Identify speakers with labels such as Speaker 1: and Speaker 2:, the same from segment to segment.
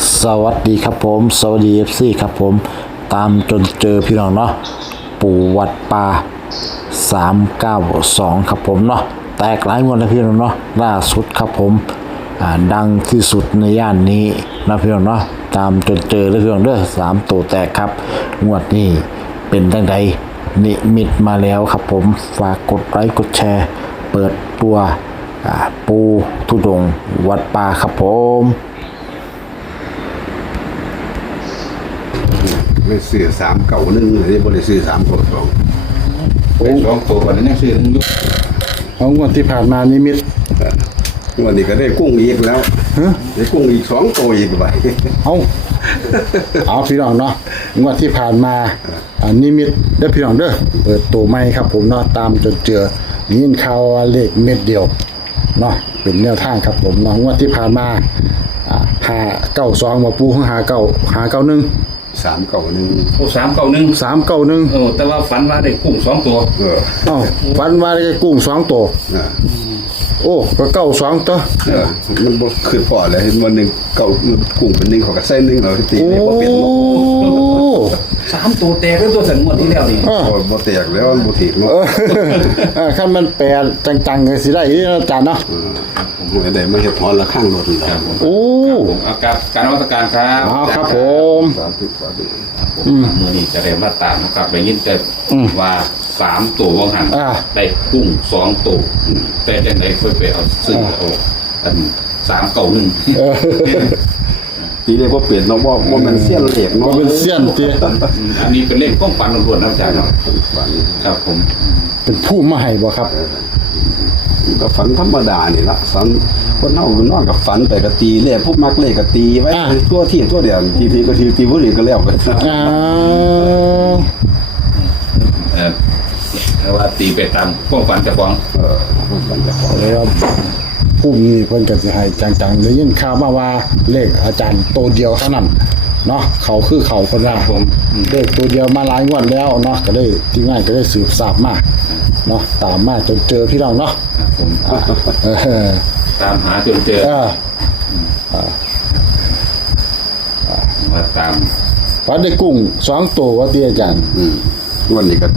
Speaker 1: สวัสดีครับผมสวัสดี FC ครับผมตามจนเจอพี่น้องเนาะปู่วัดป่า392ครับผมเนาะแตกหลายงวดนะพี่น้องเนาะล่าสุดครับผมดังที่สุดในย่านนี้นะพี่น้องเนาะตามจนเจอเลยพี่น้องเด้อ3ตัวแตกครับงวดนี้เป็นจังใดนิมิตมาแล้วครับผมฝากกดไลค์กดแชร์เปิดตัวปูทุดงค์วัดป่าครับผม
Speaker 2: ไม่ซื้อ391เลยบ่ได้ซื้อ392
Speaker 3: เป็นสองตัววันนี้ซื้อทั้งยุค
Speaker 1: ของงวดที่ผ่านมานิมิต
Speaker 2: วันนี้ก็ได้กุ้งอีกแล้วได้กุ้งอีก2ตัวอีกไป
Speaker 1: เอาพี่น้องเนาะงวดที่ผ่านมานิมิตเด้อพี่น้องเด้อเปิดตัวใหม่ครับผมเนาะตามจนเจอยินข่าวว่าเลขเม็ดเดียวเนาะเป็นแนวทางครับผมเนาะงวดที่ผ่านมา592มาปูของ591
Speaker 2: 391
Speaker 3: โอ้391
Speaker 1: 391
Speaker 3: แต่ว่าฝันว่าได้กุ้งสองตัว
Speaker 1: เอ้าฝันว่าได้กุ้ง2ตัวโอ้ก็92ตัว
Speaker 2: มันบ่คือพอแล้วเห็นวันนึงเก่ากุ้งเป็นนึงเขาก็ใส่นึงเราตีได้บ่เป็น
Speaker 3: สามตัวแตกเป็นตัวสันงวดที่แล้วนี่
Speaker 2: บ่แตกแล้วมันบ่ถีกเนาะ
Speaker 1: คันมันแปลจังๆก็สิได้อีอาจารย์เนาะ
Speaker 2: ผมได้มาเฮ็ดหอละข้างรถแล้ว
Speaker 1: โอ้
Speaker 3: อากับการนวัตการครับ
Speaker 1: เอาครับผม
Speaker 2: สาธุสาธุ
Speaker 3: มือนี้จะได้มาตามนะครับได้ยินแต่ว่า3ตัวว่าหันได้กุ้ง2ตัวแต่จังได๋ค่อยไปเอาซื้อเอาอัน391
Speaker 2: ตีได้บ่เป็นเนาะบ่มันเสี้ยนเหล็ก
Speaker 1: บ่
Speaker 2: เนาะ
Speaker 1: เป็นเสี้ยนติ
Speaker 3: อันนี้เป็นเลขก้องปันล้วนๆนะอาจารย์เนาะครับผม
Speaker 1: เป็นผู้มาให้บ่ครับ
Speaker 2: ก็ฝันธรรมดานี่ละฝันคนเฮานอนกับฝันไปก็ตีเลขพวกมักเลขก็ตีไว้ตัวที่ตัวเดียวทีก็ทีบ่ดีก็แล้วกัน
Speaker 3: แต่ว่าตีไปตามก้องปันเจ้าของ
Speaker 2: มันจะขอ
Speaker 1: แล้วผู้มีเพิ่นก็สิให้จังๆได้ยินข่าวมาว่าเลขอาจารย์ตัวเดียวเท่านั้นเนาะเขาคือเขาเพิ่นว่าผมเลขตัวเดียวมาหลายงวดแล้วเนาะก็ได้ทีมงานก็ได้สืบทราบมาเนาะตามมาจนเจอพี่น้องเนาะผม
Speaker 3: ตามหาจนเจอมาตาม
Speaker 1: ฝันได้กุ้ง2ตัวว่าติอาจารย์
Speaker 2: วันนี้ก็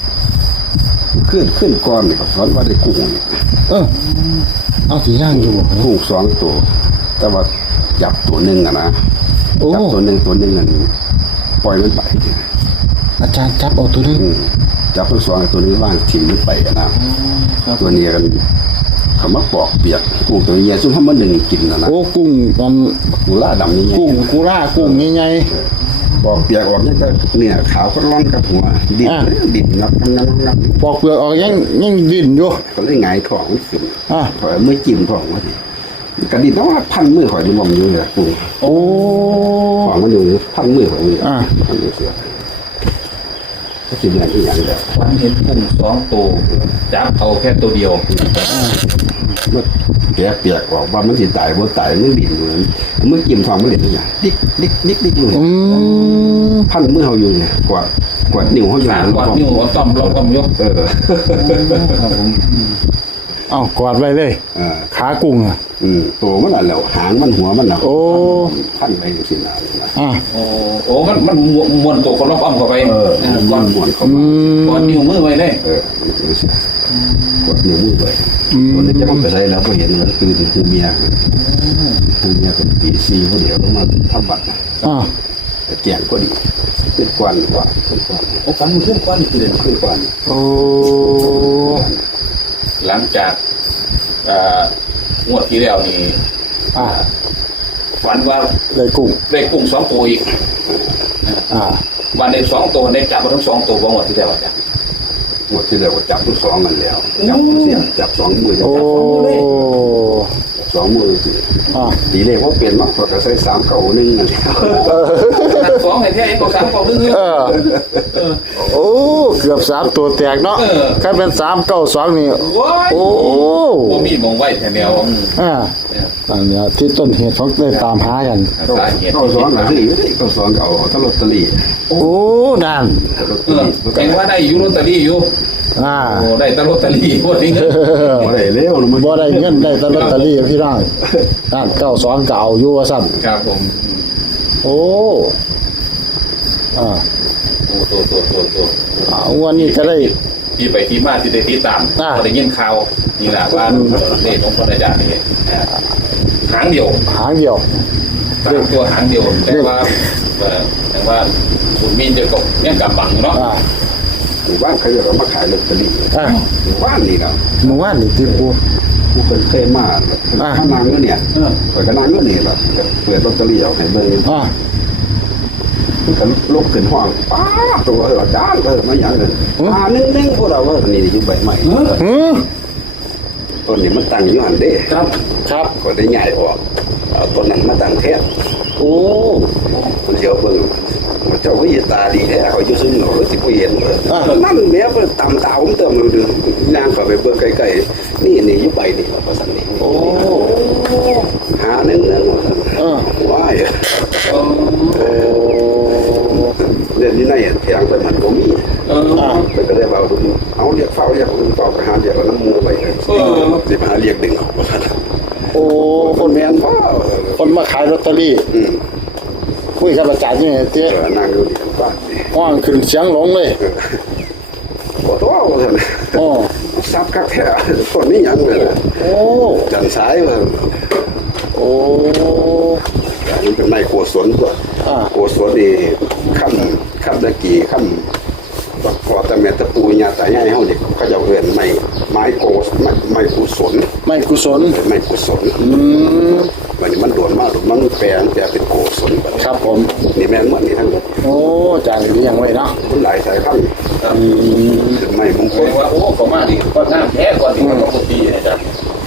Speaker 2: ขึ้นก่อนนี่ก็ฝันว่าได้กุ้งนี่
Speaker 1: เอาสิย่างอยู่บ่
Speaker 2: กุ้ง2ตัวแต่ว่าจับตัวนึงอ่ะนะ
Speaker 1: โอ้
Speaker 2: จับตัวนึงนั่นปล่อยมันไป
Speaker 1: อาจารย์จับเอาตัวนึง
Speaker 2: จับตัว2ตัวนี้ว่างทิ้งมันไปนะตัวนี้กันเขามาปอกเปียกกุ้งตัวนี้ซุ่มให้มันนึงกินนะ
Speaker 1: โอ้กุ้งมัน
Speaker 2: กุล่าดำนี่
Speaker 1: กุ้งกุล่ากุ้งใหญ่
Speaker 2: ปอกเปียกออกนี่ก็เนี่ยขาวก็ร้อนกับหัวดิบนัก
Speaker 1: ๆปอกเปลือกออกยังดิ้นอยู่
Speaker 2: ก็เลยหงายท้องขึ้น
Speaker 1: อ่ะ
Speaker 2: ข่อยมือจิ้มท้องว่าสิกระดิบแล้วว่าพันมือข่อยอยู่บ่มอยู่เลยกุ้ง
Speaker 1: โอ้
Speaker 2: ท้องมันอยู่พันมือข่อยนี่
Speaker 1: อ่ะ
Speaker 2: พันมือเสียก็สิเหมือนอีหยังเด้อ
Speaker 3: วันเห็นกุ้ง2ตัวจับเอาแค่ตัวเดียว
Speaker 2: มันแกะเปียกออกว่ามันสิตายบ่ตายมันดินอยู่มือจิ้มท้องมันเล่นอย่างดิกอยู่พันมือเฮาอยู่เนี่ยกวาดนิ้วเฮาอยู่
Speaker 3: กวาดนิ้วต้อมเราต้อมยก ครับผม
Speaker 1: เอ้ากอดไว้เลยขากุ้งอ่ะ
Speaker 2: ตัวมันน่ะแล้วหางมันหัวมันน่ะ
Speaker 1: โอ้
Speaker 2: พันไปจังซี่นะ
Speaker 3: โอ้มันมวนตัวคนรอบอ้อมเข้าไป
Speaker 2: ก้อนม้วนเข้ามา
Speaker 3: กอดนิ้วมือไว้เลย
Speaker 2: กดนิ้วมือไว้คนนี้จะมันไปใส่แล้วก็เห็นมันคือเมียเป็นตีซีเขาเดี๋ยวต้องมาทำบัตร แต่แกงก็ดีขึ้นกวนกว่าขึ้นกวน
Speaker 3: โอ้ฟันมันขึ้นก้อนอีกทีเดียว
Speaker 2: ขึ้นกวน
Speaker 1: โอ้
Speaker 3: หลังจากงวดที่แล้วนี่ฝันว่า
Speaker 1: ได้กุ้ง
Speaker 3: ได้กุ้ง2ตัวอีกวันได้2ตัวได้จับมาทั้ง2ตัวบ่งวดที่แล้วจ้ะ
Speaker 2: หมดที่เดียวก็จับทุกสองกันแล้วจับเสียจับ2 มือจับ
Speaker 1: โอ้
Speaker 2: 2 มือตีเลขว่าเปลี่ยนมากกว่าก็ใส่391นั่นแหละ
Speaker 3: 2ให้แท้เองก็3 9 1
Speaker 1: โอ้เกือบ3ตัวแตกเนาะคันเป็น392นี่โอ้
Speaker 3: บ่มีมองไว้แถวแนว
Speaker 1: อันนี้ที่ต้นเหตุเขาได้ตามหากัน
Speaker 3: สาเหตุ
Speaker 2: ก็2ก็คือก็2ก็เอาตลอดตลี
Speaker 1: โอ้นั่น
Speaker 3: เห็นว่าได้อยู่ลอตเตอรี่อยู่โอ้ได้ตลอตเตอรี่บ่ได้เงิน
Speaker 2: บ่ได้แล้วมัน
Speaker 1: บ่ได้เงินได้แตลอตเตอรี่พี่น้องนั่นเก้าสองเก่าอยู่ว่าสั่น
Speaker 3: ครับผม
Speaker 1: โอ้อ่า
Speaker 3: โอ้ตัว
Speaker 1: วันนี้ก็ได้
Speaker 3: ที่ไปที่มาที่ได้ที่ตาม
Speaker 1: อ่า
Speaker 3: ก็ได้ยินข่าวนี่แหละว่าเลขของพระอาจารย์นี่หางเดียว
Speaker 1: หางเดียว
Speaker 3: สามตัวหางเดียวแต่ว่าคุณมีนจะกบยังกำบังเนาะ
Speaker 1: อ่า
Speaker 2: หมู่บ้านเขาจะเอามาขายลอตเตอรี่
Speaker 1: อ่า
Speaker 2: หมู่บ้านนี่นะ
Speaker 1: เมื่อวานนี่ที่ปู
Speaker 2: ผู้เคยมาข้างนางเงินเนี่ยเปิดกระนางเงินนี่แหละเปิดลอตเตอรี่เอาให้เบิ่ง
Speaker 1: อ่า
Speaker 2: ก็ลุกขึ้นห้องป้าตัวด้านไม่ยังเลยนึ่งพวกเราว่านี่อยู่ใบใหม่ ต้นนี้มันตั้งอยู่หันเด้
Speaker 3: ครับ
Speaker 1: ครับ
Speaker 2: ก็ได้ใหญ่ออกเอาต้นนั้นมาตั้งแทน
Speaker 1: โอ้
Speaker 2: มันเสียวเบิ่งเจ้าก็ยีตาดีแท้เขาอยู่ซึ่งหนูสิบ่เห็นนั่นแม้ว่าตำตาผมเติมนางก็ไปเบิ่งใกล้ๆนี่อยู่ใบนี่ว่าซั่นนี่
Speaker 1: โอ้
Speaker 2: หานึงว้ายเรื่องนี้ในแทงไปมันบ่มีไปก็ได้ว่าเอาเรียกเฝ้าเรียกเฝ้าไปหาเรียกน้ำมูไปสิมาเรียกดึงออกว่าซั่น
Speaker 1: โอ้
Speaker 2: คนแม่นพ่อ
Speaker 1: คนมาขายลอตเตอรี่คุยกับอาจารย์นี่เตี้ย
Speaker 2: นั่งอยู่นี่บ้านนี่
Speaker 1: ห้องขึ้นเสียงหลงเลย
Speaker 2: บ่ตัวว่าซั่น
Speaker 1: โอ้
Speaker 2: ซับกักแท้คนนี้หยังเลย
Speaker 1: โอ้
Speaker 2: จันสายว่า
Speaker 1: โอ้
Speaker 2: นี่เป็นไม้โกศลตัวโกศลนี่ค่ำตะกี้ค่ำพอตะเมตะปูญาตายายเฮานี่เขาจะเอิ้นไม้โกศไม้กุศล
Speaker 1: ไม่กุศล
Speaker 2: ไม้กุศลวันนี้มันโดนมากมันแปลงแต่เป็นโกศล
Speaker 1: ครับผม
Speaker 2: นี่แม่นหมดนี่ทั้งหมด
Speaker 1: โอ้อาจารย์เลี้ยงไว้เนาะ
Speaker 2: มันหลายสายพันธุ์เป็นไม้มงค
Speaker 3: คน
Speaker 2: ล
Speaker 3: ว่าโอ้เขามาดิก็น้ำแท้ก่อนดิมันก็ดีนะจ๊ะ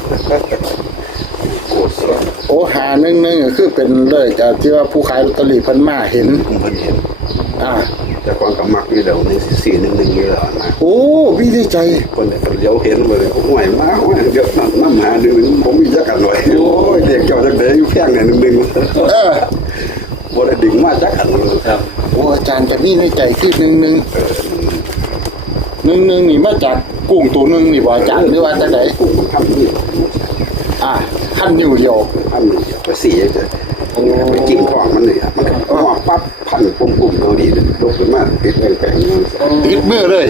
Speaker 2: โกศล
Speaker 1: โอ้หาหนึ่งก็คือเป็นเลยจากที่ว่าผู้ขายลอตเตอรี่เพิ่นมาเห็น
Speaker 2: เพิ่นเห็น
Speaker 1: อ่า
Speaker 2: แต่ความกำมักนี่เดี๋ยว1 4 1 1นี่แล้วนะ
Speaker 1: โอ้พี่ได้ใจ
Speaker 2: คนเนี่ยคนเลี้ยวเห็นเลยห่วยมาห่วยเดี๋ยวน้ำหาหนึ่งผมมีจักกันหน่อยโอ้ยเด็กเจ้าจักเดอยู่แพงเนี่ย1บ่ได้ดึงมาจักกันเลย
Speaker 3: ครับ
Speaker 1: โอ้อาจารย์จะมีในใจคือหนึ่งนี่มาจากกุ้งตัวหนึ่งนี่บ่อาจารย์หรือว่าจากไหน
Speaker 2: ทำนี่
Speaker 1: ขั้นนิ้วเดียว
Speaker 2: ทำนี่ไปสี่จะไปจิ้มของมันเลยมันก็ออกปั๊บพันปุ่มๆเขาดีลุกขึ้นมาติดแปลงๆ
Speaker 1: ติดมือเลย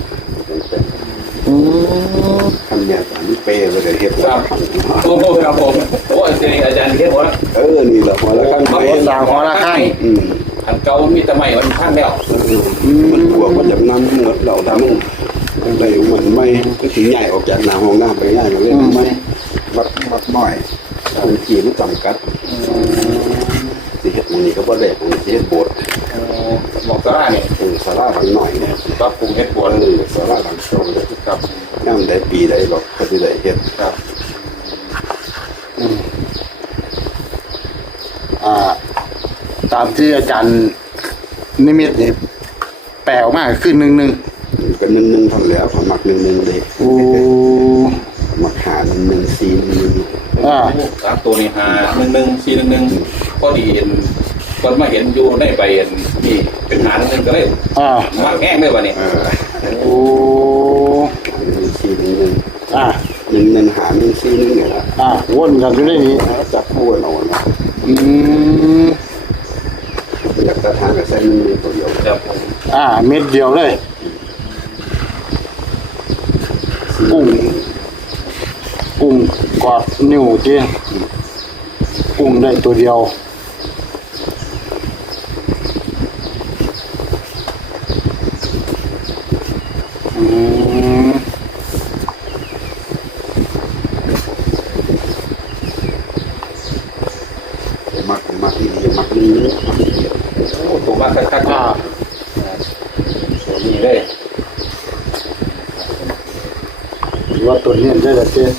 Speaker 2: ทำเนี่ยอันนี้เปย์ไปเลยเฮ็ด
Speaker 3: ครับโอ้ครับผมโอ้อาจารย์เรียกว่า
Speaker 2: นี่แหละพอแล้วข้างใน
Speaker 1: สางหัวละข้าง
Speaker 3: อันเก่ามีแต่ใหม่มันพันแล้ว
Speaker 2: มันกลัวว่าจะนำหมดเราทำได้เหมือนไม่ก็ถึงใหญ่ออกจากหน้าห้องน้ำไปง่ายอยู่เลยไม่วัดน้อยมันขี่มันจำกัดสิเฮ็ดนี่ก็บ่ได้ผมสิเฮ็ดโบสถ์
Speaker 3: หมอกสาราเนี่ย
Speaker 2: ศาลาหลังหน่อยเนี่ย
Speaker 3: ปรับปรุงเฮ็ดบวช
Speaker 2: ศาลาหลังโตเลย
Speaker 3: ครับ
Speaker 2: ย่ำได้ปีได้หรอกก็สิได้เฮ็ด
Speaker 3: ครับ
Speaker 1: ตามที่อาจารย์นิมิตนี่แปลออกมาคือหนึ่ง
Speaker 2: ก็นึงทำแล้วผมมักนึงเลย
Speaker 1: โอ้
Speaker 2: มักหานึงซีนึง
Speaker 3: สามตัวนี้หา11411ก็ดีเห็นคนมาเห็นอยู่ในใบนี่เป็นหา1ก็เลยมาแห้งเลยวันนี้
Speaker 1: โอ้
Speaker 2: ซีนึง นึงหานึงซีนึงเนี่ยละ
Speaker 1: วนกันอยู่ในนี้
Speaker 2: จับคู่กันเอานะ อยากจะทานกับเส้นนึงตัวเดียว
Speaker 3: ครับ
Speaker 1: เม็ดเดียวเลยกุ้งกอดนิ้วเจ้กุ้งได้ตัวเดียว
Speaker 2: มักนี่มักนึงมักเดียว
Speaker 3: โอ้ตัวมาคักๆตัวนี้เลย
Speaker 1: ว่าตัวนี้ได้ละเจ้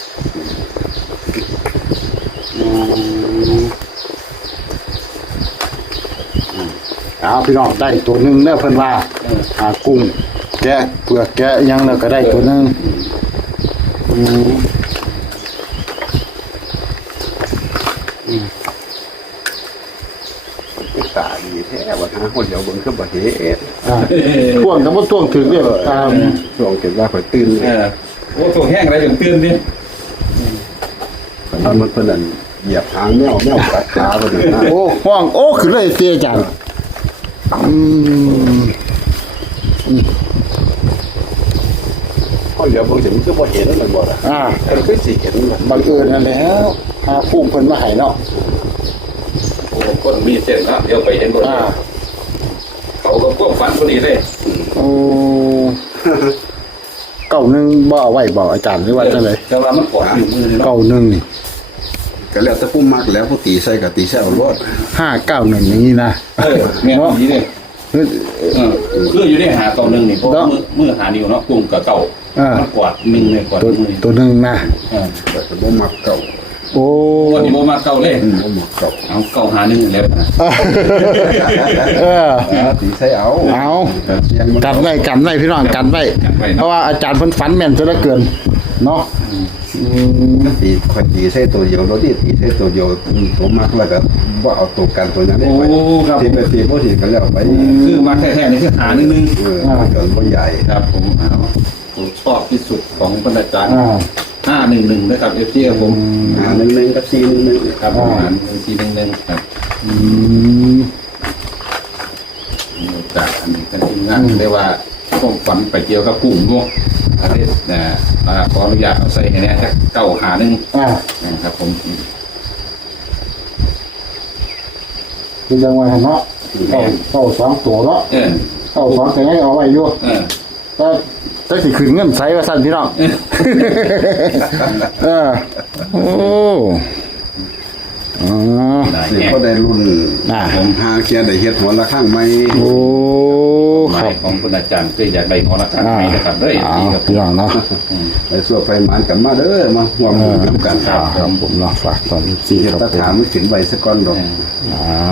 Speaker 1: พี่น้องได้ตัวหนึ่งเนื้อเพิ่นว่ากุ้งแกะเปลือกแกะยังแล้วก็ได้ตัวหนึ่ง
Speaker 2: ตาดีแท้ว่าหาคนเดียวบนเครื่องบะเฮ็ด
Speaker 1: ท่วงกับว่าท่วงถึงเนี่ย
Speaker 2: ช่วงเก็บว่าข่อยตื่น
Speaker 3: โอ้ตัวแห้งอะไรอย่างตื่นดิ
Speaker 2: ข่อยมันเป็นอันเหยียบหางแมวกัดขาไปเลยนะ
Speaker 1: โอ้ห้องโอ้คือเลยเตี้ยจังอืม
Speaker 2: เขาเหลียวบางสิ่งมันก็บ่เห็นมันบ่ล่ะมันก็สิเห็นมัน
Speaker 1: บังเอิญนั่นแหล้วหาพุ่มเพิ่นมาให้เนาะ
Speaker 3: โอ้คนมีเส้นนะเดี๋ยวไปเห็นหมดเขาก็พวกฝันพอดีเลย
Speaker 1: โอ้เก้าหนึ่งบ่เอาไว้บ่อาจารย์หรือว่าจังได๋
Speaker 3: แต่ว่ามันกอดอยู่มือเลยเนาะ
Speaker 1: เก้าหนึ่งนี่
Speaker 2: ก็แล้วแต่ผู้มักแล้วผู้ตีใส่กับตีใส่เอารถ
Speaker 1: 591อย่างนี้นะ
Speaker 3: แม่นดีเลย
Speaker 1: เฮ้ย
Speaker 3: คืออยู่ในหาตัวหนึ่งนี่เพราะมือหานิ้วเนาะกุ้งกับเก่ามันกอดหนึ่งเลยกอด
Speaker 1: ตัว
Speaker 3: มือ
Speaker 1: ตัวหนึ่งนะ
Speaker 2: แต่ก็บ่มักเก่า
Speaker 1: โอ้
Speaker 3: วันนี้โมมาเก่าเลย
Speaker 2: บ่มักเก่า
Speaker 3: เอาเก่าหาหนึ่งแล้วนะ
Speaker 1: เออ
Speaker 2: ตีใส่เอา
Speaker 1: เอา
Speaker 2: เสียงมัน
Speaker 1: กันไว้พี่น้องกันไว้เพราะว่าอาจารย์เพิ่นฝันแม่นซะเหลือเกินเนาะ
Speaker 2: ตีข่อยตีใส่ตัวเดียวรถนี่ตีใส่ตัวเดียวผมมักแล้วก็บ่เอาตัวกันตัวนั้นได้ไปตีไปตีบ่ตีกันแล้วไป
Speaker 3: คือมาแท้ๆนี่คือหาหนึ่ง
Speaker 2: เกินบ่ใหญ่
Speaker 3: ครับผมผมชอบที่สุดของบรรณาจารย์511นะครับเอฟซีครับผม
Speaker 2: 1กับ411
Speaker 3: ครับประมาณ411ครับ จากอันนี้กันทีมงานได้ว่าต้องฝันไปเกี่ยวกับกลุ่มพวกอะไรขออนุญาตเอาใส่ให้แน่จะเก่าหาหนึ่งนะครับผม
Speaker 1: คือจังหวะเนาะเข้า2ตัวเนาะ
Speaker 3: เออ
Speaker 1: เข้า2แต่ยังเอาไว้อยู่
Speaker 3: เออ
Speaker 1: แต่สิขึ้นเงินใช้ว่าซั่นพี่น้องโอ้อ๋อ
Speaker 3: ได้
Speaker 2: สิ
Speaker 3: แน่
Speaker 2: ก็ได้รุ่นผมหาแกได้เฮ็ดหัวละข้างไหม
Speaker 1: โอ้
Speaker 3: ห
Speaker 1: ค
Speaker 3: มา
Speaker 1: รั
Speaker 3: ย
Speaker 1: บ
Speaker 3: ของคุณอาจารย์คืออยากได้ของราคาไหนนะครับด้วย
Speaker 1: อ้า
Speaker 3: ดี
Speaker 1: ว
Speaker 3: ครับ
Speaker 1: พี่น้องเนาะ
Speaker 2: ไปสู้ไปหมานกันมาเด้อมาร่วมมือกัน
Speaker 1: ครับผมเนาะฝากตอนนี้สิ
Speaker 2: เฮ็ด
Speaker 1: ครับ
Speaker 2: ตะ
Speaker 1: ผม
Speaker 2: ถามไม่ถึงใบสะก้อนดอก
Speaker 1: อ้าว